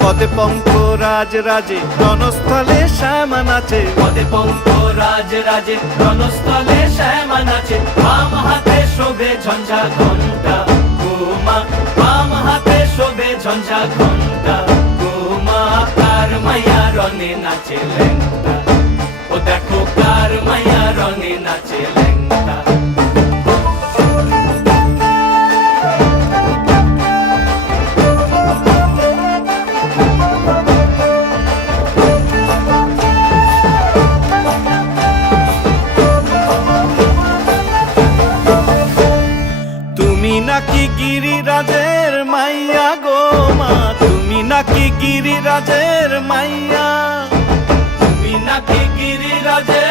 পদে পঙ্ক রাজ রাজে রণস্থলে শ্যামা নাচে, পদে পঙ্ক রাজ রাজে রণস্থলে শ্যামা নাচে। বাম হাতে শোভে ঝঞ্ঝা ঘণ্টা গোমা, বাম হাতে শোভে ঝঞ্ঝা ঘণ্টা গোমা। কার মাইয়া রঙে নাচে ল্যাংটা, ও দেখো কার মাইয়া রঙে নাচে ল্যাংটা। তুমি নাকি গিরিরাজের মাইয়া গো মা, তুমি নাকি গিরিরাজের মাইয়া, তুমি নাকি গিরিরাজের